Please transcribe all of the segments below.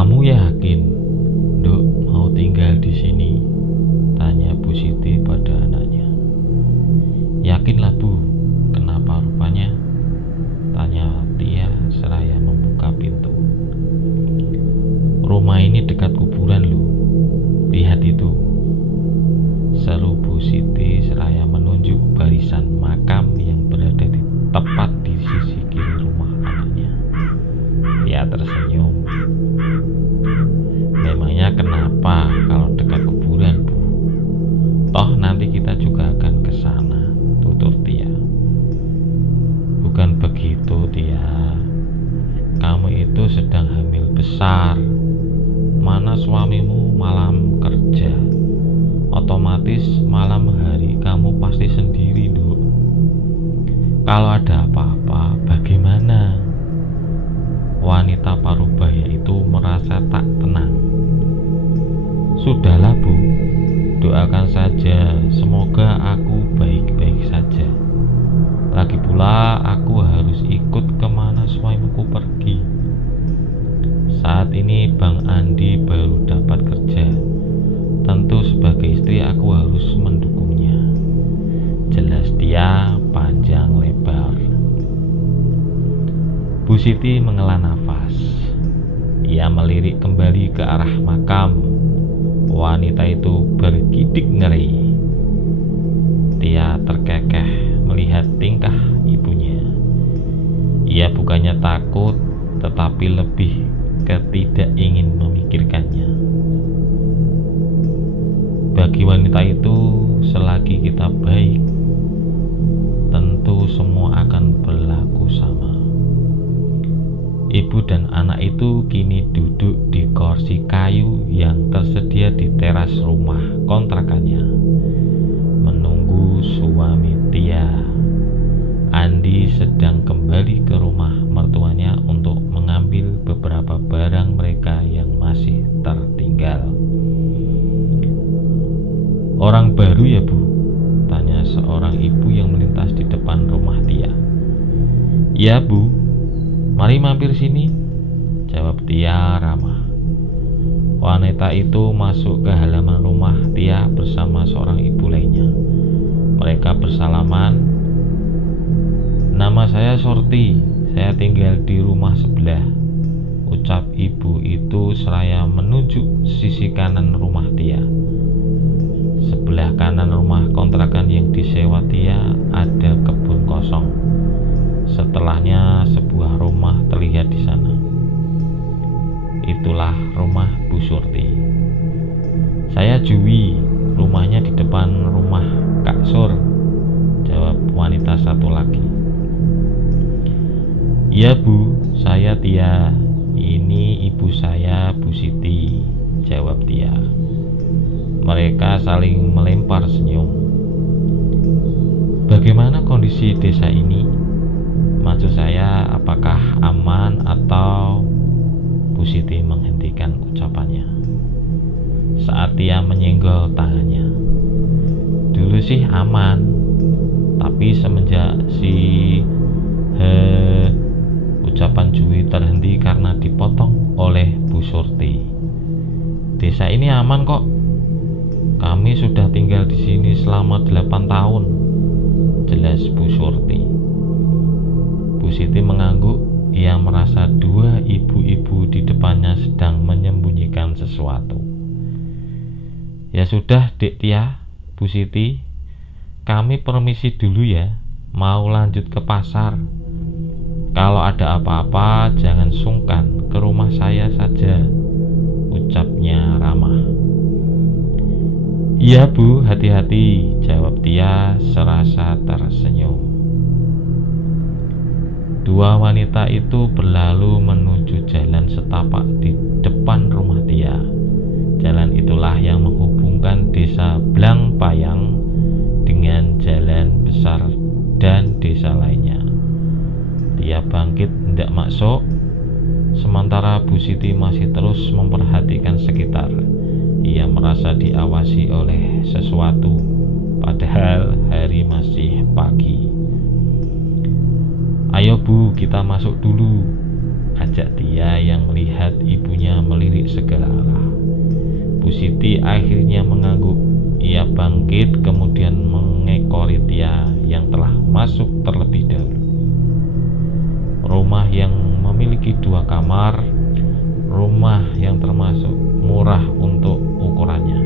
Kamu yakin, Duk, mau tinggal di sini? Tanya Bu Siti pada anaknya. Yakinlah Bu, kenapa rupanya? Tanya Tia seraya membuka pintu. Rumah ini dekat kuburan loh. Lihat itu, seru Bu Siti seraya menunjuk barisan makam yang berada tepat di sisi kiri rumah anaknya. Tia tersenyum. Memangnya kenapa kalau dekat kuburan, Bu? Toh nanti kita juga akan ke sana, tutur Tia. Bukan begitu, Tia. Kamu itu sedang hamil besar. Mana suamimu malam kerja. Otomatis malam hari kamu pasti sendiri, Duk. Kalau ada apa-apa, bagaimana? Wanita parubaya itu merasa tak tenang. Sudahlah Bu, doakan saja, semoga aku baik-baik saja. Lagi pula aku harus ikut kemana suamiku pergi. Saat ini Bang Andi baru dapat kerja. Tentu sebagai istri aku harus mendukungnya. Jelas Tia panjang lebar. Bu Siti menghela nafas. Ia melirik kembali ke arah makam. Wanita itu bergidik ngeri. Tia terkekeh melihat tingkah ibunya. Ia bukannya takut, tetapi lebih ke tidak ingin memikirkannya. Bagi wanita itu, selagi kita baik, tentu semua akan berlaku sama. Ibu dan anak itu kini duduk di kursi kayu yang tersedia di teras rumah kontrakannya, menunggu suami Tia. Andi sedang kembali ke rumah mertuanya untuk mengambil beberapa barang mereka yang masih tertinggal. Orang baru ya Bu? Tanya seorang ibu yang melintas di depan rumah Tia. Ya Bu, mari mampir sini, jawab Tia ramah. Wanita itu masuk ke halaman rumah Tia bersama seorang ibu lainnya. Mereka bersalaman. Nama saya Sorti, saya tinggal di rumah sebelah, ucap ibu itu seraya menunjuk sisi kanan rumah Tia. Sebelah kanan rumah kontrakan yang disewa Tia ada kebun kosong. Setelahnya sebuah rumah terlihat di sana. Itulah rumah Bu Surti. Saya Juwi, rumahnya di depan rumah Kak Sur, jawab wanita satu lagi. Ya Bu, saya Tia. Ini ibu saya Bu Siti, jawab Tia. Mereka saling melempar senyum. Bagaimana kondisi desa ini? Maksud saya, apakah aman atau... Bu Siti menghentikan ucapannya saat Tia menyenggol tangannya. Dulu sih aman, tapi semenjak ucapan Juwi terhenti karena dipotong oleh Bu Surti. Desa ini aman kok. Kami sudah tinggal di sini selama 8 tahun, jelas Bu Surti. Bu Siti mengangguk. Ia merasa dua ibu-ibu di depannya sedang menyembunyikan sesuatu. Ya sudah Dek Tia, Bu Siti, kami permisi dulu ya, mau lanjut ke pasar. Kalau ada apa-apa jangan sungkan, ke rumah saya saja, ucapnya ramah. Iya Bu, hati-hati, jawab Tia serasa tersenyum. Dua wanita itu berlalu menuju jalan setapak di depan rumah Tia. Jalan itulah yang menghubungkan desa Blangpayang dengan jalan besar dan desa lainnya. Tia bangkit hendak masuk, sementara Bu Siti masih terus memperhatikan sekitar. Ia merasa diawasi oleh sesuatu, padahal hari masih pagi. Ayo Bu, kita masuk dulu, ajak Semenjak Tia yang melihat ibunya melirik segala arah, Bu Siti akhirnya mengangguk. Ia bangkit kemudian mengekori Tia yang telah masuk terlebih dahulu. Rumah yang memiliki 2 kamar, rumah yang termasuk murah untuk ukurannya.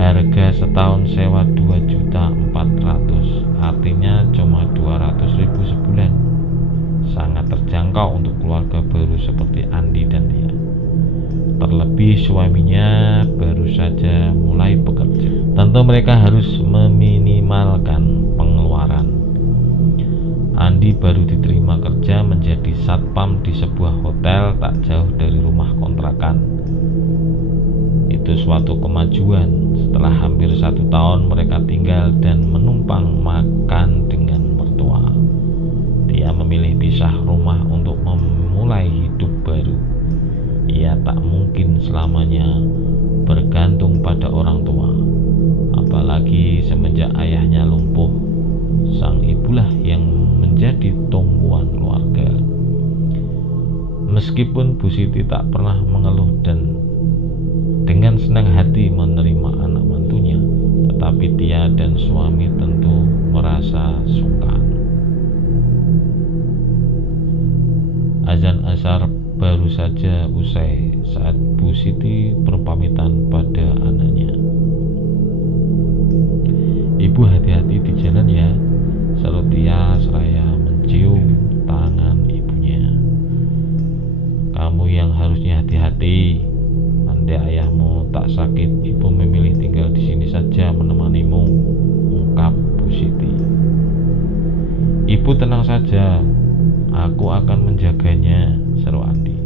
Harga setahun sewa 2.400.000, artinya cuma 200.000 sebulan. Sangat terjangkau untuk keluarga baru seperti Andi dan Tia. Terlebih suaminya baru saja mulai bekerja. Tentu mereka harus meminimalkan pengeluaran. Andi baru diterima kerja menjadi satpam di sebuah hotel tak jauh dari rumah kontrakan. Itu suatu kemajuan. Setelah hampir 1 tahun mereka tinggal dan menumpang makan dengan mertua. Tia memilih pisah rumah untuk memulai hidup baru. Ia tak mungkin selamanya bergantung pada orang tua, apalagi semenjak ayahnya lumpuh. Sang ibulah yang menjadi tumpuan keluarga. Meskipun Bu Siti tak pernah mengeluh dan dengan senang hati menerima anak mantunya, tetapi Tia dan suami tentu merasa sungkan. Azan asar baru saja usai saat Bu Siti berpamitan pada anaknya. "Ibu hati-hati di jalan ya," seru Tia seraya mencium tangan ibunya. "Kamu yang harusnya hati-hati. Andai ayahmu tak sakit, ibu memilih tinggal di sini saja menemanimu," ungkap Bu Siti. "Ibu tenang saja, aku akan menjaganya," seru Andi.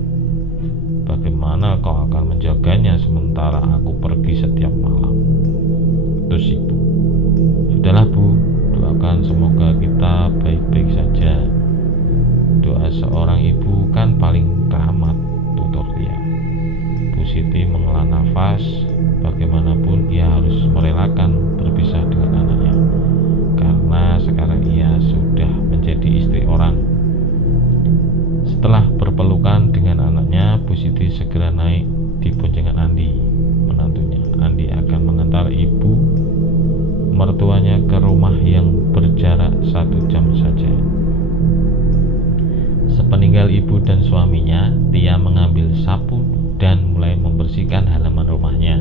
"Bagaimana kau akan menjaganya sementara aku pergi setiap malam?" "Terus ibu." "Sudahlah Bu, doakan semoga kita baik-baik saja. Doa seorang ibu kan paling keramat," tutur Tia. Bu Siti menghela nafas. Bagaimanapun ia harus merelakan berpisah dengan anaknya, karena sekarang ia sudah menjadi istri orang. Setelah berpelukan dengan anaknya, Bu Siti segera naik di boncengan Andi, menantunya. Andi akan mengantar ibu mertuanya ke rumah yang berjarak 1 jam saja. Sepeninggal ibu dan suaminya, Tia mengambil sapu dan mulai membersihkan halaman rumahnya.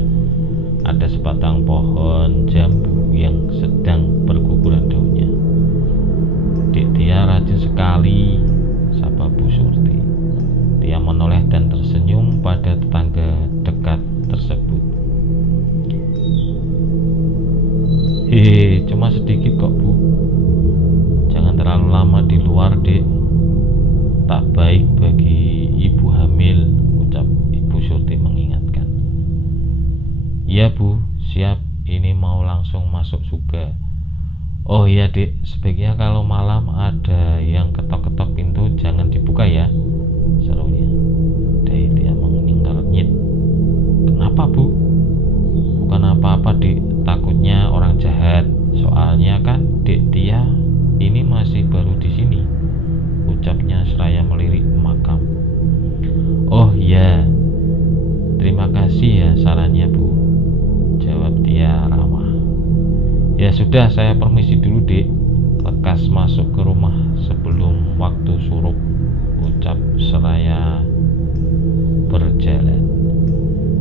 Ada sebatang pohon jambu yang sedang berguguran daunnya. "Dik Tia rajin sekali," sapa Bu Surti. Tia menoleh dan tersenyum pada tetangga dekat tersebut. "Hehe, cuma sedikit kok Bu. Jangan terlalu lama di luar, Dek. Tak baik bagi ibu hamil," ucap Ibu Surti mengingatkan. "Iya Bu, siap. Ini mau langsung masuk juga." "Oh iya Dek, sebaiknya kalau malam ada yang ketok-ketok pintu jangan dibuka ya," serunya. Dahi Tia mengernyit. "Kenapa Bu?" "Bukan apa-apa Dek, takutnya orang jahat. Soalnya kan Dek Tia ini masih baru di sini," ucapnya seraya melirik makam. "Oh iya, terima kasih ya sarannya Bu," jawab Tia ramah. "Ya sudah, saya permisi dulu Dek. Lekas masuk ke rumah sebelum waktu surup," ucap seraya berjalan.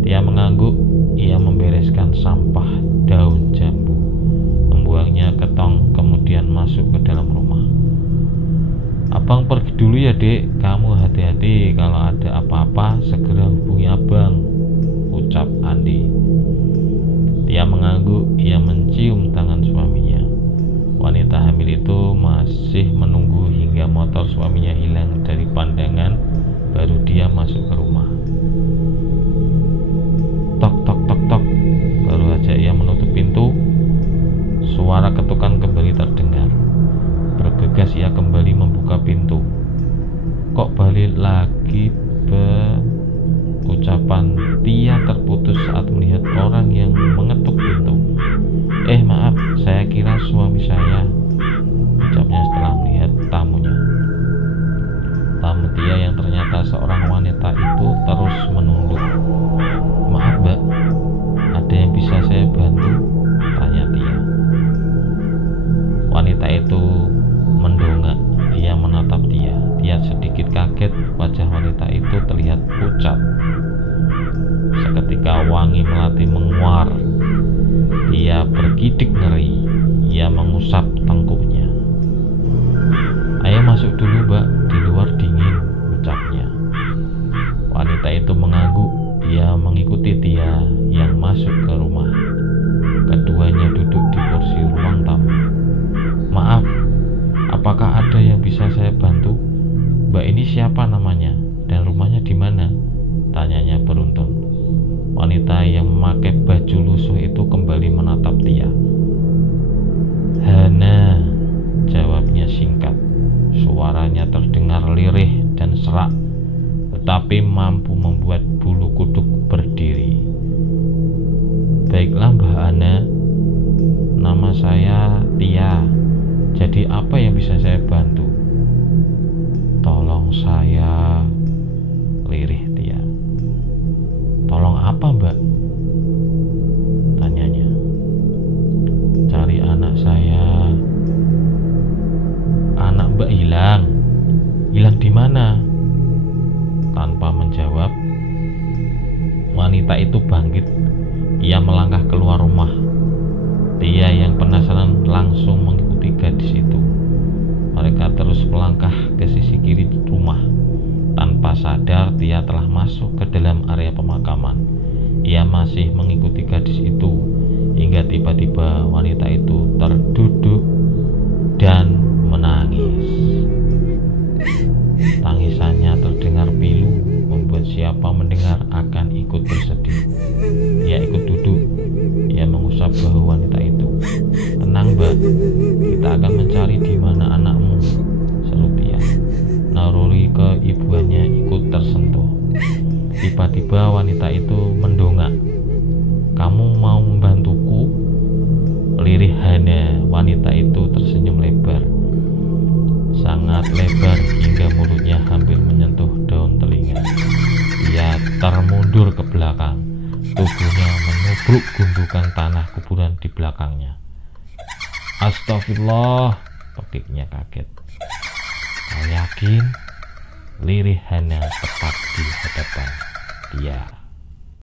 Tia mengangguk. Ia membereskan sampah daun jambu, membuangnya ke tong, kemudian masuk ke dalam rumah. "Abang pergi dulu ya Dek. Kamu hati-hati, kalau ada apa-apa segera hubungi Abang," ucap Andi. Tia mengangguk. Ia mencium tangan suaminya. Wanita hamil itu masih menunggu hingga motor suaminya hilang dari pandangan, baru dia masuk ke rumah. Tok tok tok tok. Baru saja ia menutup pintu, suara ketukan kembali terdengar. Bergegas ia kembali membuka pintu. "Kok balik lagi, Be?" Ucapan Tia terputus saat melihat orang yang mengetuk pintu. Maaf, saya kira suami saya," ucapnya setelah melihat tamunya. Tamu Tia yang ternyata wajah wanita itu terlihat pucat. Seketika wangi melati menguar. Dia bergidik ngeri. Ia mengusap tengkuknya. "Ayo masuk dulu, Mbak, di luar dingin," ucapnya. Wanita itu mengangguk. Ia mengikuti Tia yang masuk ke rumah. Keduanya duduk di kursi ruang tamu. "Maaf, apakah ada yang bisa saya bantu? Mbak ini siapa namanya dan rumahnya di mana?" tanyanya beruntun. Wanita yang memakai baju lusuh itu kembali menatap Tia. "Hana," jawabnya singkat. Suaranya terdengar lirih dan serak, tetapi mampu membuat bulu kuduk berdiri. "Baiklah Mbak Hana, nama saya Tia. Jadi apa yang bisa saya bantu?" "Tolong saya," lirih Tia. "Tolong apa, Mbak?" tanyanya. "Cari anak saya. Anak Mbak hilang. Hilang di mana?" Tanpa menjawab, wanita itu bangkit. Ia melangkah keluar rumah. Tia yang penasaran langsung mengikuti gadis itu. Mereka terus melangkah ke sisi kiri rumah. Tanpa sadar, Tia telah masuk ke dalam area pemakaman. Ia masih mengikuti gadis itu hingga tiba-tiba wanita itu terduduk dan menangis. Tangisannya terdengar pilu, membuat siapa mendengar akan ikut bersedih. Ia ikut duduk. Ia mengusap bahu wanita itu. "Tenang, Mbak, kita akan mencari di mana anakmu," seru Tia. Naluri keibuannya ikut tersentuh. Tiba-tiba wanita itu mendongak. "Kamu mau membantuku?" lirih Hana. Wanita itu tersenyum lebar, sangat lebar hingga mulutnya hampir menyentuh daun telinga. Dia termundur ke belakang. Tubuhnya menubruk gundukan tanah kuburan di belakangnya. "Astagfirullah," pekiknya kaget. "Kau yakin?" lirih Hana tepat di hadapan dia.